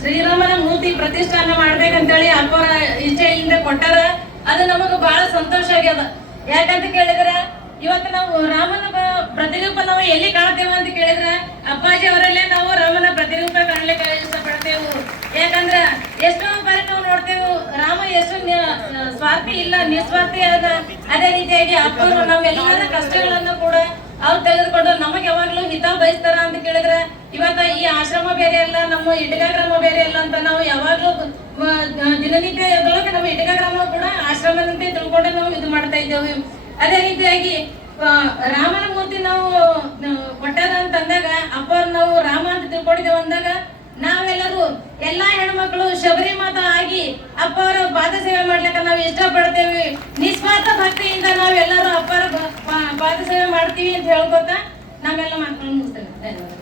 ಶ್ರೀರಾಮನ ಮೂರ್ತಿ ಪ್ರತಿಷ್ಠಾನ ಮಾಡ್ಬೇಕಂತೇಳಿ ಅಪ್ಪರ ಇಚ್ಛೆಯಿಂದ ಕೊಟ್ಟಾರ. ಅದು ನಮಗ ಬಹಳ ಸಂತೋಷ ಆಗ್ಯದ. ಯಾಕಂತ ಕೇಳಿದ್ರ ಇವತ್ತು ನಾವು ರಾಮನ ಪ್ರತಿರೂಪ ನಾವು ಎಲ್ಲಿ ಕಾಣ್ತೇವೆ ಅಂತ ಕೇಳಿದ್ರ ಅಪ್ಪಾಜಿ ಅವರಲ್ಲೇ ನಾವು ರಾಮನ ಪ್ರತಿರೂಪ ಕಾಣ್ಲಿಕ್ಕೆ ಇಷ್ಟಪಡ್ತೇವೆ. ಯಾಕಂದ್ರ ಎಷ್ಟೋ ಬಾರಿ ನಾವು ನೋಡ್ತೇವೆ ರಾಮ ಎಷ್ಟು ಸ್ವಾರ್ಥಿ ಇಲ್ಲ, ನಿಸ್ವಾರ್ಥಿ ಅದ. ಅದೇ ರೀತಿಯಾಗಿ ಅಪ್ಪರು ನಾವೆಲ್ಲರ ಕಷ್ಟಗಳನ್ನು ಕೂಡ ಅವ್ರು ತೆಗೆದುಕೊಂಡು ನಮಗೆ ಯಾವಾಗ್ಲೂ ಹಿತ ಬಯಸ್ತಾರ ಅಂತ ಕೇಳಿದ್ರೆ ಇವತ್ತ ಈ ಆಶ್ರಮ ಬೇರೆ ಅಲ್ಲ, ನಮ್ಮ ಇಟಗ ಗ್ರಾಮ ಬೇರೆ ಅಲ್ಲ ಅಂತ ನಾವು ಯಾವಾಗ್ಲೂ ದಿನನಿತ್ಯದೊಳಗೆ ನಮ್ಮ ಇಟಗ ಗ್ರಾಮ ಕೂಡ ಆಶ್ರಮದಂತೆ ತಿಳ್ಕೊಂಡೆ ನಾವು ಇದು ಮಾಡ್ತಾ ಇದ್ದೇವೆ. ಅದೇ ರೀತಿಯಾಗಿ ರಾಮನ ಮೂರ್ತಿ ನಾವು ಕೊಟ್ಟಾರ ಅಂತ ಅಂದಾಗ ಅಪ್ಪ ನಾವು ರಾಮ ಅಂತ ತಿಳ್ಕೊಂಡಿದ್ದೇವೆ ಅಂದಾಗ ನಾವೆಲ್ಲರೂ ಎಲ್ಲಾ ಹೆಣ್ಮಕ್ಳು ಶಬರಿ ಮಾತಾ ಆಗಿ ಅಪ್ಪ ಅವರ ಪಾದ ಸೇವೆ ಮಾಡ್ಲಿಕ್ಕೆ ನಾವು ಇಷ್ಟಪಡ್ತೇವೆ. ನಿಸ್ವಾರ್ಥ ಭಕ್ತಿಯಿಂದ ನಾವೆಲ್ಲರೂ ಅಪ್ಪರ ಪಾದ ಸೇವೆ ಮಾಡ್ತೀವಿ ಅಂತ ಹೇಳ್ಕೊತ ನಾವೆಲ್ಲ ಮಾತುಗಳನ್ನು ಮುಗಿಸ್ತೇವೆ. ಧನ್ಯವಾದ.